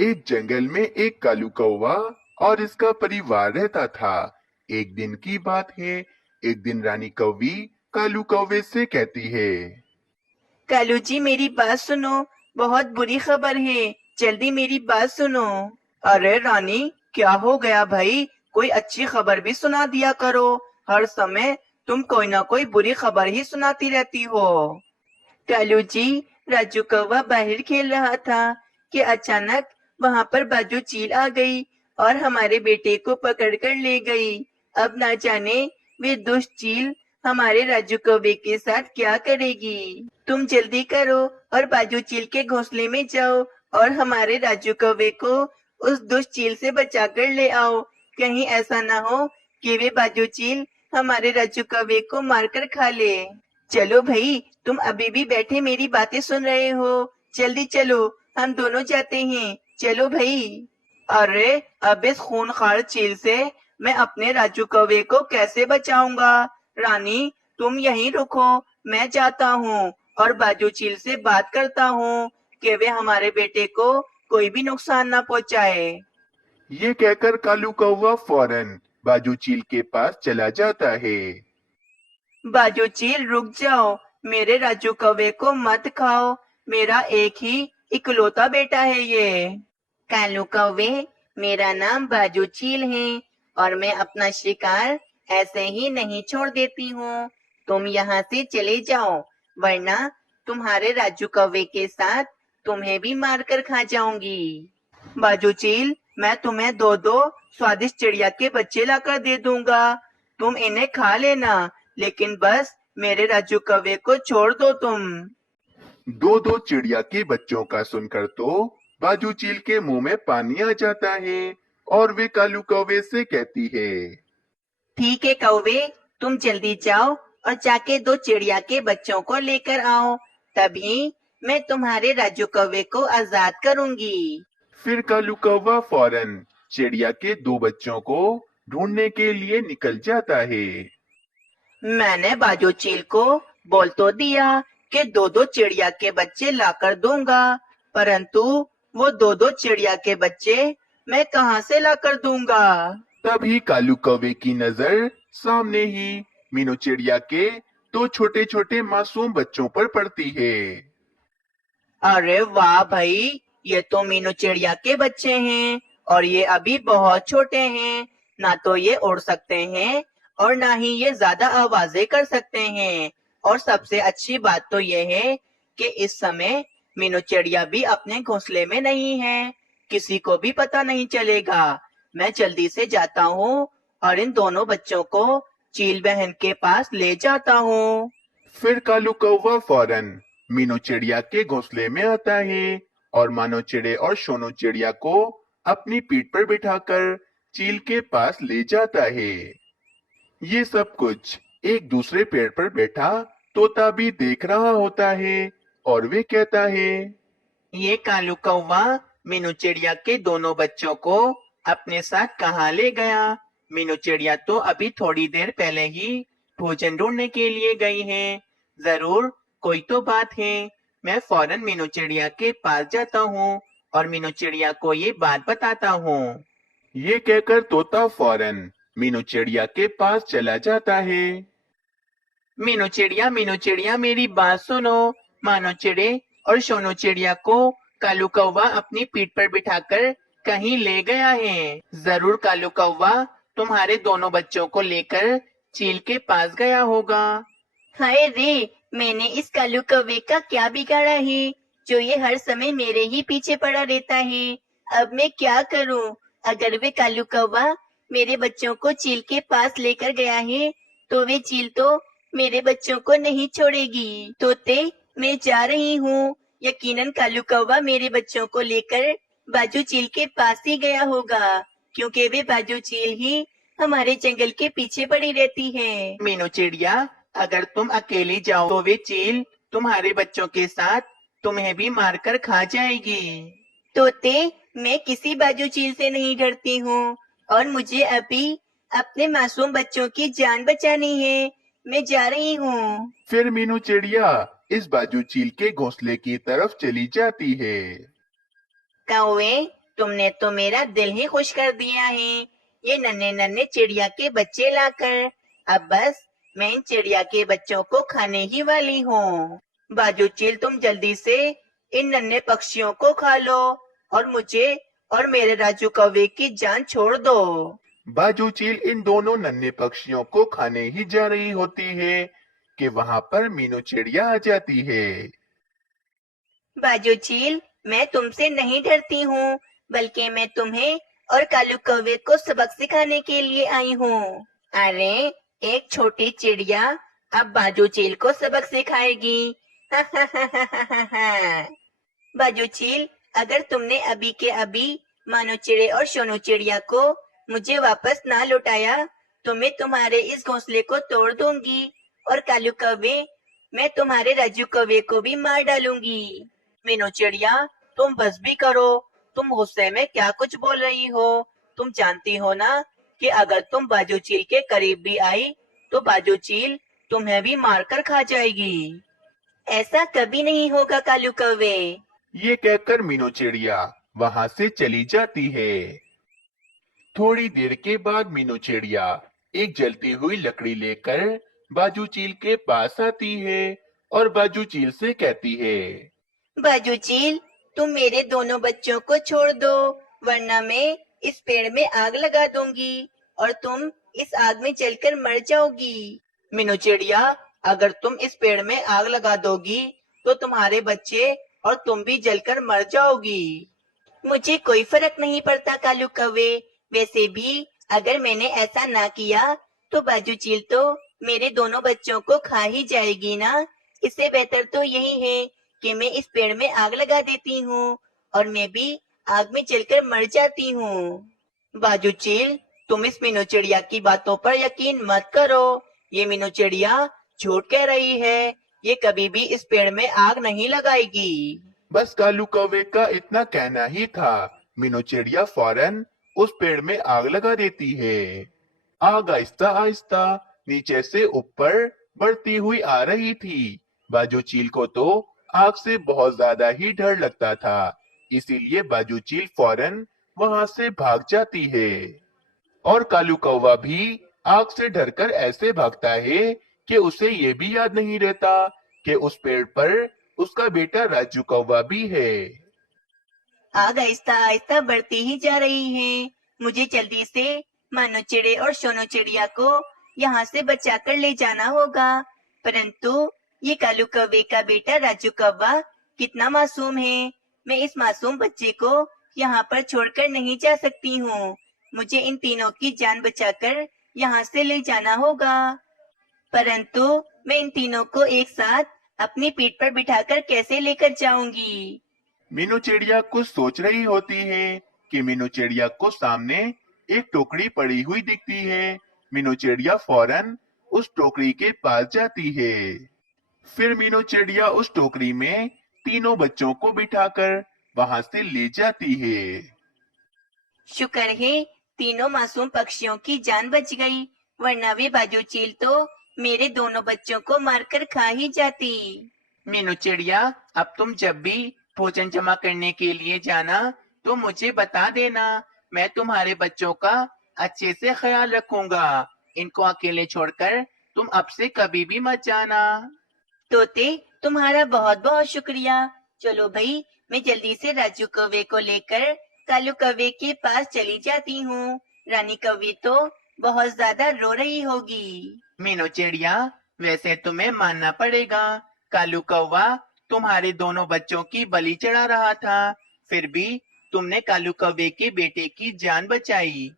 एक जंगल में एक कालू कौवा और इसका परिवार रहता था। एक दिन की बात है। एक दिन रानी कौवी कालू कौवे से कहती है। कालू जी, मेरी बात सुनो। बहुत बुरी खबर है, जल्दी मेरी बात सुनो। अरे रानी, क्या हो गया भाई? कोई अच्छी खबर भी सुना दिया करो। हर समय तुम कोई ना कोई बुरी खबर ही सुनाती रहती हो। कालू जी, राजू कौवा बाहर खेल रहा था कि अचानक वहां पर बाजू चील आ गई और हमारे बेटे को पकड़ कर ले गई। अब ना जाने वे दुष्ट चील हमारे राजू कौवे के साथ क्या करेगी। तुम जल्दी करो और बाजू चील के घोंसले में जाओ और हमारे राजू कौवे को उस दुष्ट चील से बचा कर ले आओ। कहीं ऐसा ना हो कि वे बाजू चील हमारे राजू कौवे को मारकर खा ले। चलो भाई, तुम अभी भी बैठे मेरी बातें सुन रहे हो? जल्दी चलो, हम दोनों जाते हैं। चलो भाई। अरे, अब इस खूंखार चील से मैं अपने राजू कौवे को कैसे बचाऊंगा? रानी, तुम यहीं रुको, मैं जाता हूँ और बाजू चील से बात करता हूँ कि वे हमारे बेटे को कोई भी नुकसान ना पहुँचाए। ये कहकर कालू कौवा फौरन बाजू चील के पास चला जाता है। बाजू चील, रुक जाओ। मेरे राजू कौवे को मत खाओ। मेरा एक ही इकलौता बेटा है ये। कालू कौवे, मेरा नाम बाजू चील है और मैं अपना शिकार ऐसे ही नहीं छोड़ देती हूँ। तुम यहाँ से चले जाओ, वरना तुम्हारे राजू कौवे के साथ तुम्हें भी मार कर खा जाऊंगी। बाजू चील, मैं तुम्हें दो दो स्वादिष्ट चिड़िया के बच्चे लाकर दे दूंगा। तुम इन्हें खा लेना, लेकिन बस मेरे राजू कौवे को छोड़ दो तुम। दो दो चिड़िया के बच्चों का सुनकर तो बाजू चील के मुंह में पानी आ जाता है और वे कालू कौवे से कहती है। ठीक है कौवे, तुम जल्दी जाओ और जाके दो चिड़िया के बच्चों को लेकर आओ, तभी मैं तुम्हारे राजू कौवे को आजाद करूंगी। फिर कालू कौवा फौरन चिड़िया के दो बच्चों को ढूंढने के लिए निकल जाता है। मैंने बाजू चील को बोल तो दिया कि दो दो चिड़िया के बच्चे लाकर दूंगा, परंतु वो दो दो चिड़िया के बच्चे मैं कहाँ से लाकर दूंगा? तभी कालू कौवे की नजर सामने ही मीनू चिड़िया के दो छोटे छोटे मासूम बच्चों पर पड़ती है। अरे वाह भाई, ये तो मीनू चिड़िया के बच्चे हैं और ये अभी बहुत छोटे हैं। ना तो ये उड़ सकते हैं और ना ही ये ज्यादा आवाजें कर सकते हैं। और सबसे अच्छी बात तो ये है कि इस समय मीनू चिड़िया भी अपने घोंसले में नहीं है। किसी को भी पता नहीं चलेगा। मैं जल्दी से जाता हूँ और इन दोनों बच्चों को चील बहन के पास ले जाता हूँ। फिर कालू कौवा फौरन मीनू चिड़िया के घोंसले में आता है और मानो चिड़े और सोनू चिड़िया को अपनी पीठ पर बिठाकर चील के पास ले जाता है। ये सब कुछ एक दूसरे पेड़ पर बैठा तोता भी देख रहा होता है और वे कहता है। ये कालू कौवा मीनू चिड़िया के दोनों बच्चों को अपने साथ कहाँ ले गया? मीनू चिड़िया तो अभी थोड़ी देर पहले ही भोजन ढूंढने के लिए गई है। जरूर कोई तो बात है। मैं फौरन मीनू चिड़िया के पास जाता हूँ और मीनू चिड़िया को ये बात बताता हूँ। ये कहकर तोता फौरन मीनू चिड़िया के पास चला जाता है। मीनू चिड़िया, मेरी बात सुनो। मानो चिड़े और सोनू चिड़िया को कालू कौवा अपनी पीठ पर बिठाकर कहीं ले गया है। जरूर कालू कौवा तुम्हारे दोनों बच्चों को लेकर चील के पास गया होगा। हाय रे, मैंने इस कालू कौवे का क्या बिगाड़ा है जो ये हर समय मेरे ही पीछे पड़ा रहता है? अब मैं क्या करूं? अगर वे कालू कौवा मेरे बच्चों को चील के पास लेकर गया है, तो वे चील तो मेरे बच्चों को नहीं छोड़ेगी। तोते, मैं जा रही हूँ। यकीनन कालू कौवा मेरे बच्चों को लेकर बाजू चील के पास ही गया होगा, क्योंकि वे बाजू चील ही हमारे जंगल के पीछे पड़ी रहती है। मीनू चिड़िया, अगर तुम अकेली जाओ तो वे चील तुम्हारे बच्चों के साथ तुम्हें भी मारकर खा जाएगी। तोते, मैं किसी बाजू चील से नहीं डरती हूँ और मुझे अभी अपने मासूम बच्चों की जान बचानी है। मैं जा रही हूँ। फिर मीनू चिड़िया इस बाजू चील के घोंसले की तरफ चली जाती है। कौवे, तुमने तो मेरा दिल ही खुश कर दिया है, ये नन्हे नन्हे चिड़िया के बच्चे लाकर। अब बस मैं इन चिड़िया के बच्चों को खाने ही वाली हूँ। बाजू चील, तुम जल्दी से इन नन्हे पक्षियों को खा लो और मुझे और मेरे राजू कौवे की जान छोड़ दो। बाजू चील इन दोनों नन्हे पक्षियों को खाने ही जा रही होती है कि वहाँ पर मीनू चिड़िया आ जाती है। बाजू चील, मैं तुमसे नहीं डरती हूँ, बल्कि मैं तुम्हें और कालू कौवे को सबक सिखाने के लिए आई हूँ। अरे, एक छोटी चिड़िया अब बाजू चील को सबक सिखाएगी। बाजू चील, अगर तुमने अभी के अभी मानो चिड़े और सोनू चिड़िया को मुझे वापस ना लौटाया, तो मैं तुम्हारे इस घोंसले को तोड़ दूंगी और कालू कौवे, मैं तुम्हारे राजू कौवे को भी मार डालूंगी। मीनू चिड़िया, तुम बस भी करो, तुम गुस्से में क्या कुछ बोल रही हो? तुम जानती हो ना कि अगर तुम बाजू चील के करीब भी आई तो बाजू चील तुम्हें भी मारकर खा जाएगी। ऐसा कभी नहीं होगा कालू कौवे। ये कहकर मीनू चिड़िया वहाँ से चली जाती है। थोड़ी देर के बाद मीनू चिड़िया एक जलती हुई लकड़ी लेकर बाजू चील के पास आती है और बाजू चील से कहती है, बाजू चील, तुम मेरे दोनों बच्चों को छोड़ दो, वरना मैं इस पेड़ में आग लगा दूंगी और तुम इस आग में जलकर मर जाओगी। मीनू चिड़िया, अगर तुम इस पेड़ में आग लगा दोगी तो तुम्हारे बच्चे और तुम भी जलकर मर जाओगी। मुझे कोई फर्क नहीं पड़ता कालू कौवे, वैसे भी अगर मैंने ऐसा ना किया तो बाजू चील तो मेरे दोनों बच्चों को खा ही जाएगी ना। इससे बेहतर तो यही है कि मैं इस पेड़ में आग लगा देती हूँ और मैं भी आग में जलकर मर जाती हूँ। बाजू चील, तुम इस मीनू चिड़िया की बातों पर यकीन मत करो, ये मीनू चिड़िया झूठ कह रही है, ये कभी भी इस पेड़ में आग नहीं लगाएगी। बस कालू कौवे का इतना कहना ही था। मीनू चिड़िया फौरन उस पेड़ में आग लगा देती है। आग आहिस्ता आहिस्ता नीचे से ऊपर बढ़ती हुई आ रही थी। बाजू चील को तो आग से बहुत ज्यादा ही डर लगता था, इसीलिए बाजू चील फौरन वहां से भाग जाती है। और कालू कौवा भी आग से डरकर ऐसे भागता है कि उसे ये भी याद नहीं रहता कि उस पेड़ पर उसका बेटा राजू कौवा भी है। आग आहिस्ता आहिस्ता बढ़ती ही जा रही है। मुझे जल्दी से मानो चिड़े और सोनू चिड़िया को यहाँ से बचाकर ले जाना होगा। परंतु ये कालू कौवे का बेटा राजू कौवा कितना मासूम है। मैं इस मासूम बच्चे को यहाँ पर छोड़कर नहीं जा सकती हूँ। मुझे इन तीनों की जान बचाकर यहाँ से ले जाना होगा। परंतु मैं इन तीनों को एक साथ अपनी पीठ पर बिठाकर कैसे लेकर जाऊंगी? मीनू चिड़िया कुछ सोच रही होती है कि मीनू चिड़िया को सामने एक टोकरी पड़ी हुई दिखती है। मीनू चिड़िया फौरन उस टोकरी के पास जाती है। फिर मीनू चिड़िया उस टोकरी में तीनों बच्चों को बिठाकर वहां से ले जाती है। शुक्र है तीनों मासूम पक्षियों की जान बच गई, वरना वे बाजू चील तो मेरे दोनों बच्चों को मारकर खा ही जाती। मीनू चिड़िया, अब तुम जब भी भोजन जमा करने के लिए जाना तो मुझे बता देना, मैं तुम्हारे बच्चों का अच्छे से ख्याल रखूंगा। इनको अकेले छोड़कर तुम अब से कभी भी मत जाना। तोते, तुम्हारा बहुत बहुत शुक्रिया। चलो भाई, मैं जल्दी से राजू कौवे को लेकर कालू कौवे के पास चली जाती हूँ। रानी कौवी तो बहुत ज्यादा रो रही होगी। मीनू चिड़िया, वैसे तुम्हें मानना पड़ेगा, कालू कौवा तुम्हारे दोनों बच्चों की बलि चढ़ा रहा था, फिर भी तुमने कालू कौवे के बेटे की जान बचाई।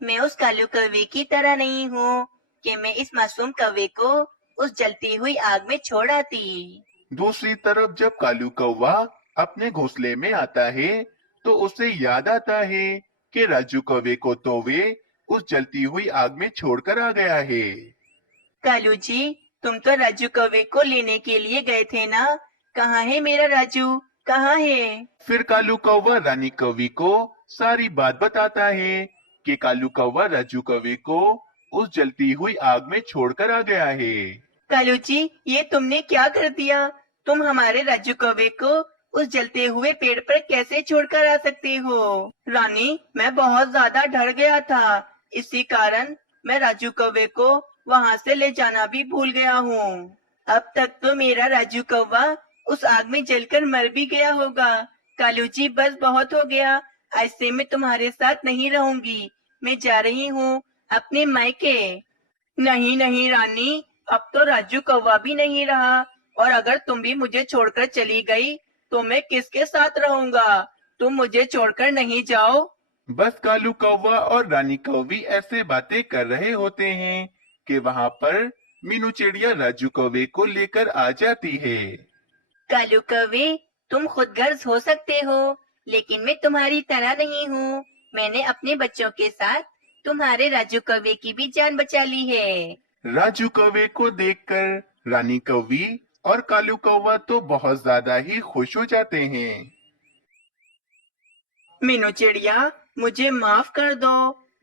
मैं उस कालू कौवे की तरह नहीं हूँ कि मैं इस मासूम कौवे को उस जलती हुई आग में छोड़ आती। दूसरी तरफ जब कालू कौवा अपने घोंसले में आता है तो उसे याद आता है कि राजू कौवे को तो वे उस जलती हुई आग में छोड़कर आ गया है। कालू जी, तुम तो राजू कौवे को लेने के लिए गए थे ना? कहाँ है मेरा राजू, कहाँ है? फिर कालू कौवा रानी कौवी को सारी बात बताता है कि कालू कौवा राजू कौवे को उस जलती हुई आग में छोड़कर आ गया है। कालू जी, ये तुमने क्या कर दिया? तुम हमारे राजू कौवे को उस जलते हुए पेड़ पर कैसे छोड़कर आ सकते हो? रानी, मैं बहुत ज्यादा डर गया था, इसी कारण मैं राजू कौवे को वहाँ से ले जाना भी भूल गया हूँ। अब तक तो मेरा राजू कौवा उस आग में जलकर मर भी गया होगा। कालू जी, बस बहुत हो गया, आज से मैं तुम्हारे साथ नहीं रहूंगी। मैं जा रही हूँ अपने मायके। नहीं नहीं रानी, अब तो राजू कौवा भी नहीं रहा, और अगर तुम भी मुझे छोड़कर चली गई तो मैं किसके साथ रहूंगा? तुम मुझे छोड़कर नहीं जाओ। बस कालू कौवा और रानी कौवी ऐसे बातें कर रहे होते हैं कि वहाँ पर मीनू चिड़िया राजू कौवे को लेकर आ जाती है। कालू कौवे, तुम खुदगर्ज हो सकते हो, लेकिन मैं तुम्हारी तरह नहीं हूँ। मैंने अपने बच्चों के साथ तुम्हारे राजू कौवे की भी जान बचा ली है। राजू कौवे को देखकर रानी कौवी और कालू कौवा तो बहुत ज्यादा ही खुश हो जाते हैं। मीनू चिड़िया, मुझे माफ कर दो।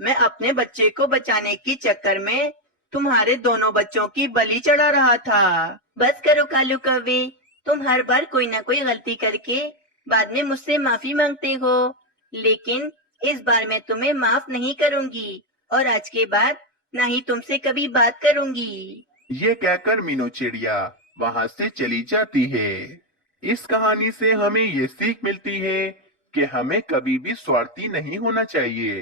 मैं अपने बच्चे को बचाने के चक्कर में तुम्हारे दोनों बच्चों की बलि चढ़ा रहा था। बस करो कालू कौवे, तुम हर बार कोई ना कोई गलती करके बाद में मुझसे माफी मांगते हो, लेकिन इस बार मैं तुम्हें माफ नहीं करूंगी, और आज के बाद ना ही तुमसे कभी बात करूंगी। ये कहकर मीनू चिड़िया वहां से चली जाती है। इस कहानी से हमें ये सीख मिलती है कि हमें कभी भी स्वार्थी नहीं होना चाहिए।